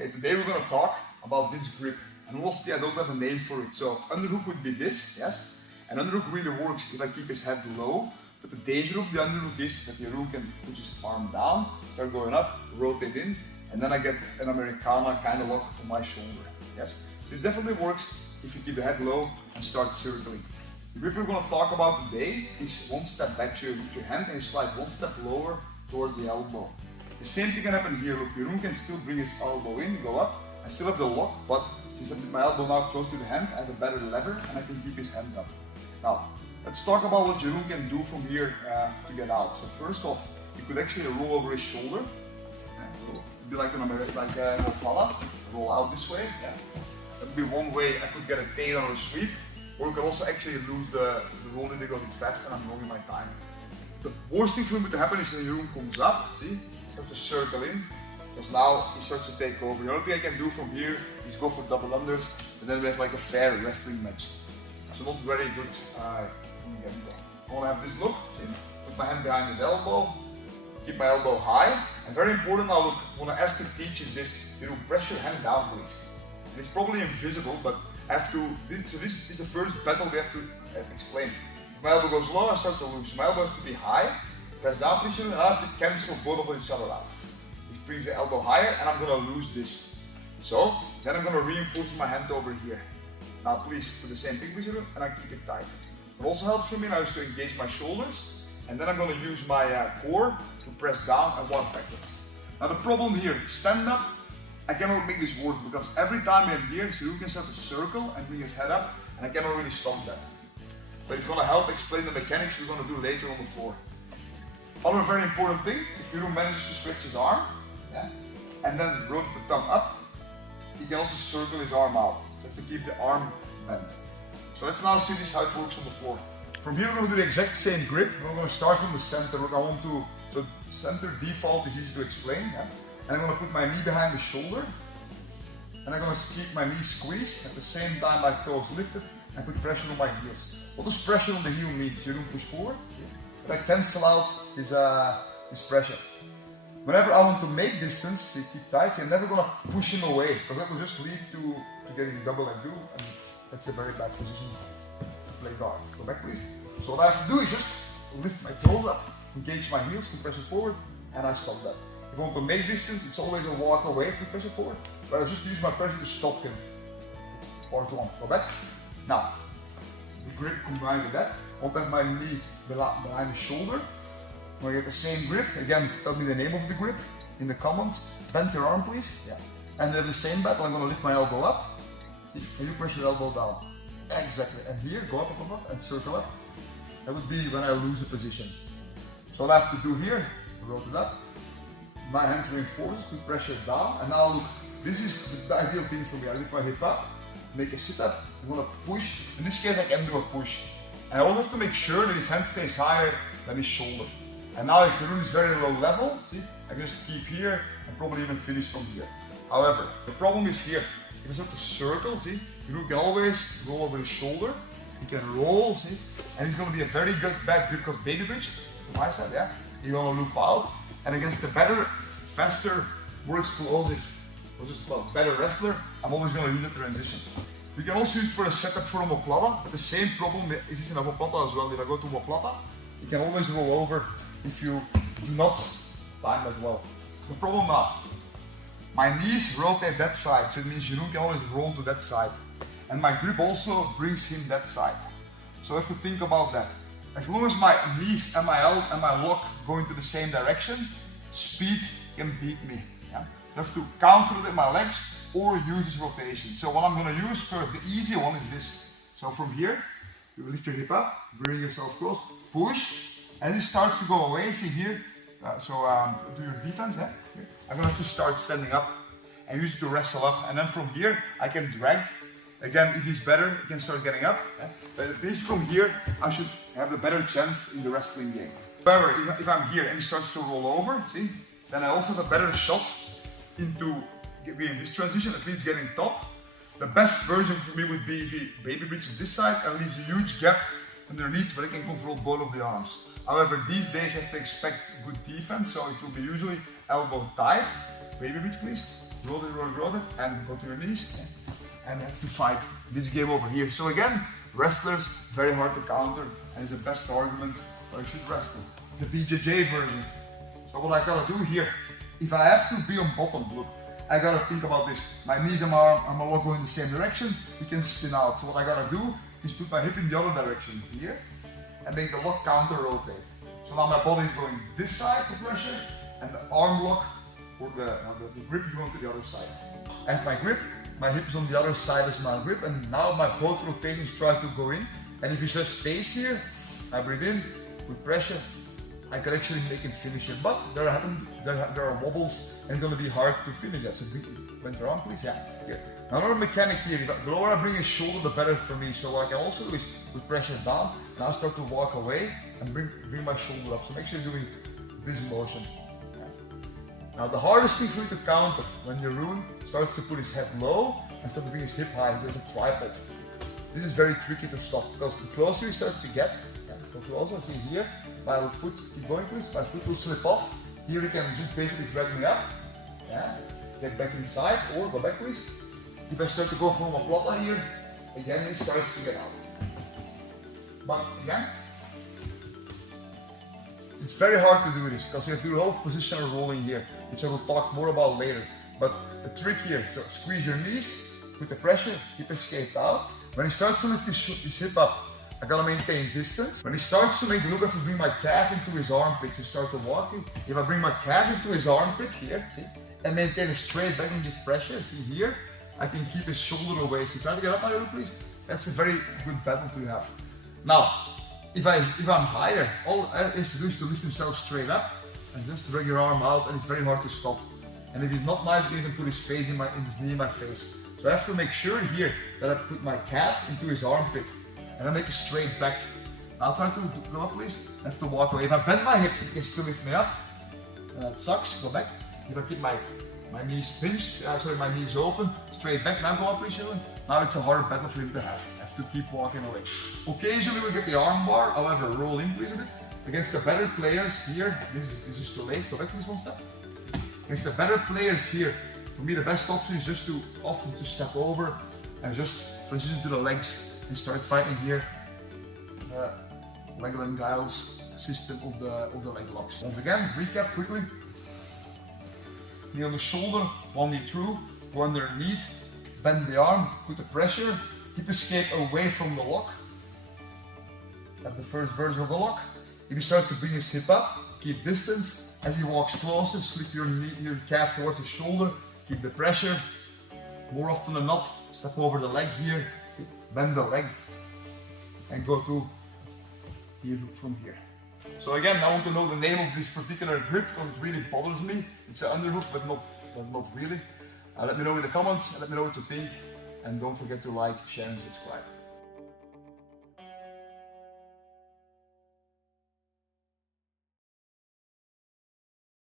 Okay, today we're going to talk about this grip, and mostly I don't have a name for it. So underhook would be this, yes, and underhook really works if I keep his head low, but the danger of the underhook is that the hero can put his arm down, start going up, rotate in, and then I get an Americana kind of lock on my shoulder, yes. This definitely works if you keep the head low and start circling. The grip we're going to talk about today is one step back, so you lift your hand and you slide one step lower towards the elbow. The same thing can happen here. Look, Jeroen can still bring his elbow in, go up. I still have the lock, but since I put my elbow now close to the hand, I have a better lever and I can keep his hand up. Now, let's talk about what Jeroen can do from here to get out. So first off, you could actually roll over his shoulder. So be like an Opala, roll out this way. Yeah. That would be one way I could get a takedown or a sweep, or you could also actually lose the rolling because it's fast and I'm losing my time. The worst thing for him to happen is when Jeroen comes up, see? Start to circle in, because now he starts to take over. The only thing I can do from here is go for double unders, and then we have like a fair wrestling match. So not very good. I want to have this look, put my hand behind his elbow, keep my elbow high, and very important now, look, what I ask to teach is this, you know, press your hand down please. And it's probably invisible, but I have to, so this is the first battle we have to explain. If my elbow goes low, I start to lose. My elbow has to be high. Press down please, and I have to cancel both of each other out. He brings the elbow higher and I'm going to lose this. So, then I'm going to reinforce my hand over here. Now please do the same thing please, and I keep it tight. What also helps for me now is to engage my shoulders, and then I'm going to use my core to press down and walk backwards. Now the problem here, stand up, I cannot make this work because every time I'm here, so you can start to circle and bring his head up, and I cannot really stop that. But it's going to help explain the mechanics we're going to do later on the floor. Another very important thing, if Jeroen manages to stretch his arm, yeah, and then rotate the thumb up, he can also circle his arm out. That's to keep the arm bent. So let's now see this how it works on the floor. From here we're going to do the exact same grip. We're going to start from the center. Look, the center default is easy to explain. Yeah? And I'm going to put my knee behind the shoulder. And I'm going to keep my knee squeezed. At the same time my toes lifted and put pressure on my heels. What does pressure on the heel mean? Jeroen push forward. Yeah. But I cancel out his pressure. Whenever I want to make distance, so you keep tight, you're never going to push him away, because that will just lead to getting double and do, and that's a very bad position to play guard. Go back please. So what I have to do is just lift my toes up, engage my heels, put pressure forward, and I stop that. If I want to make distance, it's always a walk away, put pressure forward, but I just use my pressure to stop him. It's part one. Go back. Now, the grip combined with that, I want to have my knee behind the shoulder. I'm going to get the same grip. Again, tell me the name of the grip in the comments. Bend your arm please. Yeah. And we have the same battle. I'm going to lift my elbow up. See? And you press your elbow down. Exactly. And here, go up, and circle up. That would be when I lose a position. So what I have to do here, rotate it up. My hands reinforce, put pressure down. And now look, this is the ideal thing for me. I lift my hip up, make a sit up. I'm going to push. In this case, I can do a push. And I also have to make sure that his hand stays higher than his shoulder. And now if Jeroen is very low level, see, I can just keep here and probably even finish from here. However, the problem is here. If you start to circle, see, Jeroen can always roll over his shoulder. He can roll, see, and it's going to be a very good back grip because baby bridge, to my side, yeah, you're going to loop out. And against the better, faster, more explosive, or just better wrestler, I'm always going to use the transition. We can also use it for a setup for a omoplata, but the same problem is in a omoplata as well. If I go to omoplata, you can always roll over if you do not time that well. The problem now, my knees rotate that side, so it means Jeroen can always roll to that side. And my grip also brings him that side. So I have to think about that. As long as my knees and my lock go into the same direction, speed can beat me. Yeah? I have to counter it with my legs or use this rotation. So what I'm going to use first, the easy one is this. So from here, you lift your hip up, bring yourself close, push, and it starts to go away. See here, do your defense. Eh? I'm going to have to start standing up and use it to wrestle up. And then from here, I can drag. Again, if he's better, he can start getting up. Eh? But at least from here, I should have a better chance in the wrestling game. However, if I'm here and he starts to roll over, see, then I also have a better shot into being this transition, at least getting top. The best version for me would be if he baby bridges this side and leaves a huge gap underneath where he can control both of the arms. However, these days I have to expect good defense, so it will be usually elbow tight. Baby bridge, please. roll it, and go to your knees, and have to fight this game over here. So again, wrestlers, very hard to counter, and it's the best argument why you should wrestle. The BJJ version. So what I gotta do here, if I have to be on bottom, look, I gotta think about this. My knees and my arm are all going in the same direction, we can spin out. So what I gotta do is put my hip in the other direction here, and make the lock counter rotate. So now my body is going this side for pressure, and the arm lock, or the grip is going to the other side. I have my grip, my hip is on the other side as my grip, and now my both rotations try to go in. And if it just stays here, I breathe in, with pressure, I could actually make him finish it. But there are wobbles, and it's going to be hard to finish that. So went around, please. Yeah, here. Now another mechanic here, the lower I bring his shoulder, the better for me. So what I can also do is put pressure down, now start to walk away, and bring my shoulder up. So make sure you're doing this motion. Now the hardest thing for you to counter when your rune starts to put his head low and starts to bring his hip high, there's a tripod. This is very tricky to stop because the closer he starts to get, go closer, see here, my foot, keep going please, my foot will slip off. Here he can just basically drag me up, get back inside or go back please. If I start to go from a plata here, again he starts to get out. But again, it's very hard to do this because you have to do a lot of positional rolling here, which I will talk more about later. But the trick here, so squeeze your knees, put the pressure, keep escaped out. When he starts to lift his hip up, I gotta maintain distance. When he starts to make the look, I have to bring my calf into his armpit to start to walking. If I bring my calf into his armpit here, see, and maintain a straight back and give pressure, see here, I can keep his shoulder away. So try to get up my look, please. That's a very good battle to have. Now, if I'm higher, all I have to do is to lift himself straight up and just drag your arm out, and it's very hard to stop. And if he's not nice, you can even put his face in his knee in my face. So I have to make sure here that I put my calf into his armpit and I make a straight back. I'll try to go up please. I have to walk away. If I bend my hip, he can still lift me up. That sucks, go back. If I keep my knees pinched, my knees open, straight back, now go up please, Jeroen. Now it's a hard battle for him to have. I have to keep walking away. Occasionally we get the arm bar, however, roll in please a bit. Against the better players here, this is too late, go back please one step. Against the better players here, for me the best option is just to often to step over and just transition to the legs and start fighting here. Legland Giles system of the leg locks. Once again, recap quickly. Knee on the shoulder, one knee through, go underneath, bend the arm, put the pressure, hip escape away from the lock. Have the first version of the lock. If he starts to bring his hip up, keep distance. As he walks closer, slip your calf towards the shoulder, keep the pressure. More often than not, step over the leg here, see, bend the leg, and go to Heelhook from here. So again, I want to know the name of this particular grip because it really bothers me. It's an underhook, but not really. Let me know in the comments, and let me know what you think. And don't forget to like, share, and subscribe.